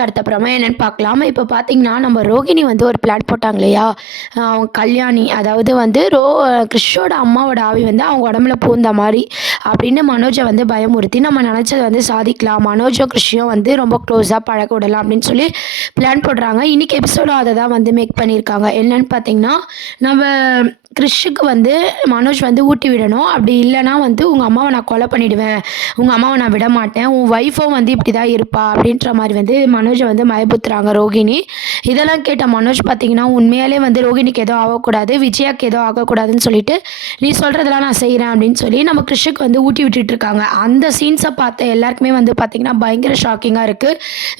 அடுத்த பிரமோ என்னன்னு பார்க்கலாம். இப்போ பார்த்தீங்கன்னா, நம்ம ரோகிணி வந்து ஒரு பிளான் போட்டாங்க இல்லையா? அவங்க கல்யாணி அதாவது வந்து கிறிஷோட அம்மாவோட ஆவி வந்து அவங்க உடம்புல பூந்த மாரி அப்படின்னு மனோஜ வந்து பயமுறுத்தி, நம்ம நெனச்சத வந்து சாதிக்கலாம். மனோஜும், கிறிஷையும் வந்து ரொம்ப க்ளோஸா பழக விடலாம் அப்படின்னு சொல்லி பிளான் போடுறாங்க. இன்னைக்கு எபிசோடும் அத தான் வந்து மேக் பண்ணியிருக்காங்க. என்னன்னு பார்த்தீங்கன்னா, நம்ம கிறிஷுக்கு வந்து மனோஜ் வந்து ஊட்டி விடணும். அப்படி இல்லன்னா வந்து, "உங்க அம்மாவ நான் கொலை பண்ணிடுவேன். உங்க அம்மாவ நான் விடமாட்டேன். உன் ஒய்ஃபும் வந்து இப்படி தான் இருப்பா." அப்படின்ற மாரி வந்து மனோஜ வந்து பயமுறுத்துறாங்க ரோகிணி. இதெல்லாம் கேட்ட மனோஜ் பார்த்தீங்கன்னா, உண்மையாலே வந்து ரோகிணிக்கு எதுவும் ஆகக்கூடாது, விஜயாக்கு எதுவும் ஆகக்கூடாதுன்னு சொல்லிட்டு, "நீ சொல்றதெல்லாம் நான் செய்றேன்." அப்படின்னு சொல்லி நம்ம கிறிஷுக்கு வந்து ஊட்டி விட்டுட்டு இருக்காங்க. அந்த சீன்ஸ பார்த்த எல்லாருக்குமே வந்து பார்த்தீங்கன்னா, பயங்கர ஷாக்கிங்கா இருக்கு.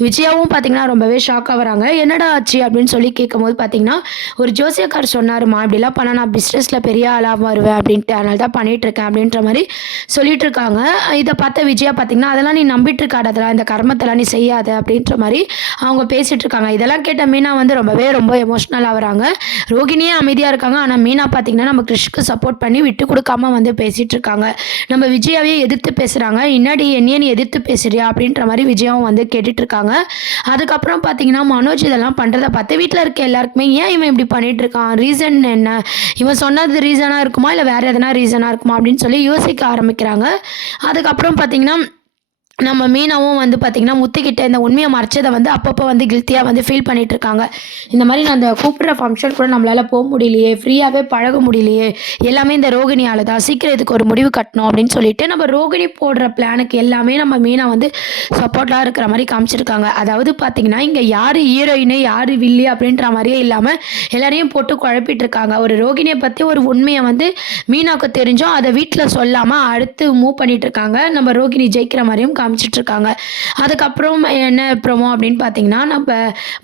விஜயாவும் பார்த்தீங்கன்னா, ரொம்பவே ஷாக் ஆவுறாங்க. "என்னடா ஆச்சு?" அப்படின்னு சொல்லி கேட்கும்போது பார்த்தீங்கன்னா, "ஒரு ஜோசியக்காரர் சொன்னாரும்மா, இப்படிலாம் பண்ணா நான் பிஸ்னஸ்ல பெரிய ஆளா வருவேன் அப்படின்ட்டு. அதனால தான் பண்ணிட்டுருக்கேன்." அப்படின்ற மாரி சொல்லிட்டு இருக்காங்க. இத பார்த்த விஜயா பார்த்தீங்கன்னா, "அதெல்லாம் நீ நம்பிட்டு இருக்காத. அதெல்லாம் இந்த கர்மத்தெல்லாம் நீ செய்யாத." அப்படின்ற மாரி அவங்க பேசிட்டு இருக்காங்க. இதெல்லாம் கேட்ட மீனா வந்து ரொம்ப எமோஷனல் ஆவுறாங்க. ரோகிணியே அமைதியா இருக்காங்க. ஆனா மீனா பார்த்தீங்கன்னா, நம்ம கிறிஷ்க்கு சப்போர்ட் பண்ணி விட்டு குடுக்காம வந்து பேசிட்டு இருக்காங்க. நம்ம விஜயாவே எதிர்த்து பேசுறாங்க. "என்னாடி என்னைய நீ எதிர்த்து பேசுறியா?" அப்படின்ற மாரி விஜயாவும் வந்து கேட்டுட்டு இருக்காங்க. அதுக்கப்புறம் பார்த்தீங்கன்னா, மனோஜ் இதெல்லாம் பண்றத பார்த்து வீட்ல இருக்க எல்லாருக்குமே, "ஏன் இவன் இப்படி பண்ணிட்டு இருக்கான்? ரீசன் என்ன? இவன் சொன்னது ரீசனா இருக்குமா? இல்ல வேற எதனா ரீசனா இருக்குமா?" அப்படின்னு சொல்லி யோசிக்க ஆரம்பிக்கிறாங்க. அதுக்கப்புறம் பார்த்தீங்கன்னா, நம்ம மீனாவும் வந்து பார்த்தீங்கன்னா, முத்துக்கிட்ட இந்த உண்மைய மறைச்சத வந்து அப்பப்போ வந்து கில்ட்டியா வந்து ஃபீல் பண்ணிட்டு இருக்காங்க. இந்த மாரி நான் அந்த கூப்பிடுற ஃபங்ஷன் கூட நம்மளால முடியலையே, ஃப்ரீயாவே பழக முடியலையே, எல்லாமே இந்த ரோகிணியால தான். சீக்கிரம் இதுக்கு ஒரு முடிவு கட்டணும் அப்படின்னு சொல்லிட்டு, நம்ம ரோகிணி போடுற பிளானுக்கு எல்லாமே நம்ம மீனா வந்து சப்போர்ட்டா இருக்கிற மாரி காமிச்சிருக்காங்க. அதாவது பார்த்தீங்கன்னா, இங்க யாரு ஹீரோயினு, யாரு வில்லி அப்படின்ற மாரியே இல்லாம, எல்லாரையும் போட்டு குழப்பிட்டு இருக்காங்க. ஒரு ரோகிணிய பத்தி ஒரு உண்மைய வந்து மீனாவுக்கு தெரிஞ்சும், அத வீட்ல சொல்லாம அடுத்து மூவ் பண்ணிட்டு இருக்காங்க. நம்ம ரோகிணி ஜெயிக்கிற மாரியும் காமிச்சிட்ருக்காங்க. அதுக்கப்புறம் என்ன ப்ரோமோ அப்படின்னு பார்த்தீங்கன்னா, நம்ம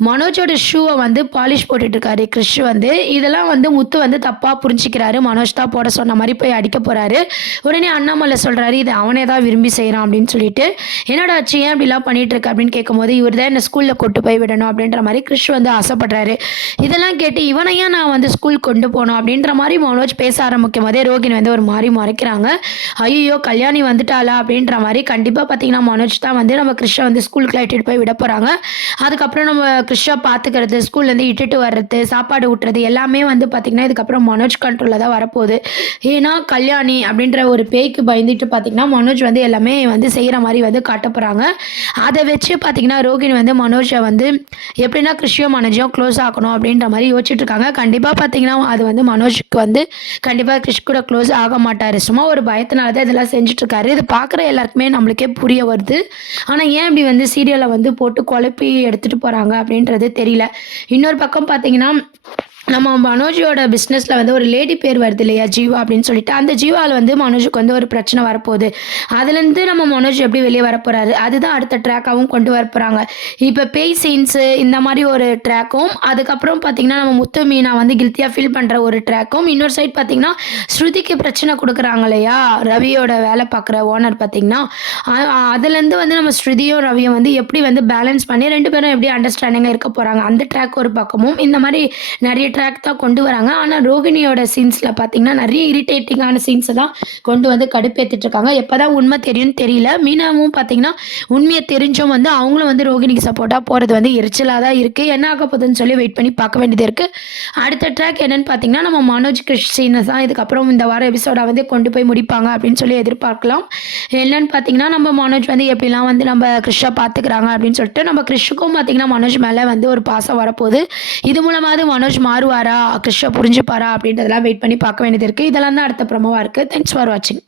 மனோஜோட ஷூவ வந்து பாலிஷ் போட்டுட்ருக்காரு கிறிஷ் வந்து. இதெல்லாம் வந்து முத்து வந்து தப்பா புரிஞ்சுக்கிறாரு. மனோஜ் தான் போட சொன்ன மாரி போய் அடிக்க போறாரு. உடனே அண்ணாமலை சொல்றாரு, "இது அவனே தான் விரும்பி செய்றான்." அப்படின்னு சொல்லிட்டு, "என்னடா ஆச்சு? ஏன் இப்படிலாம் பண்ணிட்டு இருக்க?" அப்படின்னு கேட்கும்போது, "இவர் தான் என்ன ஸ்கூல்ல கூட்டு போய் விடணும்." அப்படின்ற மாரி கிறிஷ் வந்து ஆசைப்படுறாரு. இதெல்லாம் கேட்டு, "இவன ஏன் நான் வந்து ஸ்கூல் கொண்டு போணும்?" அப்படின்ற மாரி மனோஜ் பேச ஆரம்பிக்கும் போதே ரோகிணி வந்து ஒரு மாரி முறைக்கிறாங்க. "ஐயய்யோ! கல்யாணி வந்துட்டாளா?" அப்படின்ற மாரி கண்டிப்பா பார்த்தீங்கன்னா, மனோஜ் தான் வந்து நம்ம கிறிஷ வந்து ஸ்கூலுக்குலாம் இட்டுட்டு போய் விட போறாங்க. அதுக்கப்புறம் நம்ம கிறிஷ பார்த்துக்கிறது, ஸ்கூல்லேருந்து இட்டுட்டு வர்றது, சாப்பாடு ஊட்டுறது எல்லாமே வந்து பார்த்தீங்கன்னா, இதுக்கப்புறம் மனோஜ் கண்ட்ரோல்ல தான் வரப்போகுது. ஏன்னா, கல்யாணி அப்படின்ற ஒரு பேய்க்கு பயந்துட்டு பார்த்தீங்கன்னா, மனோஜ் வந்து எல்லாமே வந்து செய்ற மாரி வந்து காட்டப் போறாங்க. அத வச்சு பார்த்தீங்கன்னா, ரோகிணி வந்து மனோஜ வந்து எப்படின்னா கிறிஷையும் மனோஜையும் க்ளோஸ் ஆக்கணும் அப்படின்ற மாரி யோசிச்சுட்டு இருக்காங்க. கண்டிப்பா பார்த்தீங்கன்னா, அது வந்து மனோஜுக்கு வந்து கண்டிப்பா கிறிஷ் கூட க்ளோஸ் ஆக மாட்டாரு. சும்மா ஒரு பயத்தினால தான் இதெல்லாம் செஞ்சுட்டு இருக்காரு. இது பார்க்குற எல்லாருக்குமே நம்மளுக்கே புரிய வருது. ஆனா, ஏன் இப்படி வந்து சீரியல வந்து போட்டு குழப்பி எடுத்துட்டு போறாங்க அப்படின்றது தெரியல. இன்னொரு பக்கம் பார்த்தீங்கன்னா, நம்ம மனோஜோட பிசினஸ்ல வந்து ஒரு லேடி பேர் வருது இல்லையா? ஜீவா அப்படின்னு சொல்லிட்டு. அந்த ஜீவால வந்து மனோஜுக்கு வந்து ஒரு பிரச்சனை வரப்போகுது. அதுலேருந்து நம்ம மனோஜ் எப்படி வெளிய வரப்போறாரு? அதுதான் அடுத்த ட்ராக்காவும் கொண்டு வரப்போறாங்க. இப்ப பேய் சீன்ஸு இந்த மாரி ஒரு ட்ராக்கும், அதுக்கப்புறம் பார்த்தீங்கன்னா, நம்ம முத்து, மீனா வந்து கில்ட்டியா ஃபீல் பண்ற ஒரு ட்ராக்கும், இன்னொரு சைட் பார்த்தீங்கன்னா, ஸ்ருதிக்கு பிரச்சனை குடுக்குறாங்க இல்லையா? ரவியோட வேலை பார்க்குற ஓனர் பார்த்தீங்கன்னா, அ அதுலேருந்து வந்து நம்ம ஸ்ருதியும், ரவியும் வந்து எப்படி வந்து பேலன்ஸ் பண்ணி 2 பேரும் எப்படி அண்டர்ஸ்டாண்டிங்கா இருக்க போறாங்க? அந்த ட்ராக் ஒரு பக்கமும், இந்த மாரி நெறைய ட்ராக் தான் கொண்டு வராங்க. ஆனா, ரோகிணியோட சீன்ஸ்ல பார்த்தீங்கன்னா, நெறைய இரிட்டேட்டிங்கான சீன்ஸ தான் கொண்டு வந்து கடுப்பேத்திட்டு இருக்காங்க. எப்பதான் உண்மை தெரியும்னு தெரியல. மீனாவும் பார்த்தீங்கன்னா, உண்மைய தெரிஞ்சும் வந்து அவங்களும் வந்து ரோகிணிக்கு சப்போர்ட்டா போறது வந்து எரிச்சலா தான் இருக்கு. என்ன ஆக போகுதுன்னு சொல்லி வெயிட் பண்ணி பார்க்க வேண்டியது இருக்கு. அடுத்த ட்ராக் என்னன்னு பார்த்தீங்கன்னா, நம்ம மனோஜ் கிறிஷ் சீன தான் இதுக்கப்புறம் இந்த வார எபிசோட வந்து கொண்டு போய் முடிப்பாங்க அப்படின்னு சொல்லி எதிர்பார்க்கலாம். என்னன்னு பார்த்தீங்கன்னா, நம்ம மனோஜ் வந்து எப்படிலாம் வந்து நம்ம கிறிஷ பார்த்துக்கிறாங்க அப்படின்னு சொல்லிட்டு, நம்ம கிறிஷுக்கும் பார்த்தீங்கன்னா, மனோஜ் மேல வந்து ஒரு பாசம் வரப்போகுது. இது மூலமாவது மனோஜ் மாறுவாரா? கிறிஷ புரிஞ்சுப்பாரா? அப்படின்றதெல்லாம் வெயிட் பண்ணி பார்க்க வேண்டியது இருக்கு. இதெல்லாம் தான் அடுத்த ப்ரோமோவா இருக்கு. தேங்க்ஸ் ஃபார் வாட்சிங்.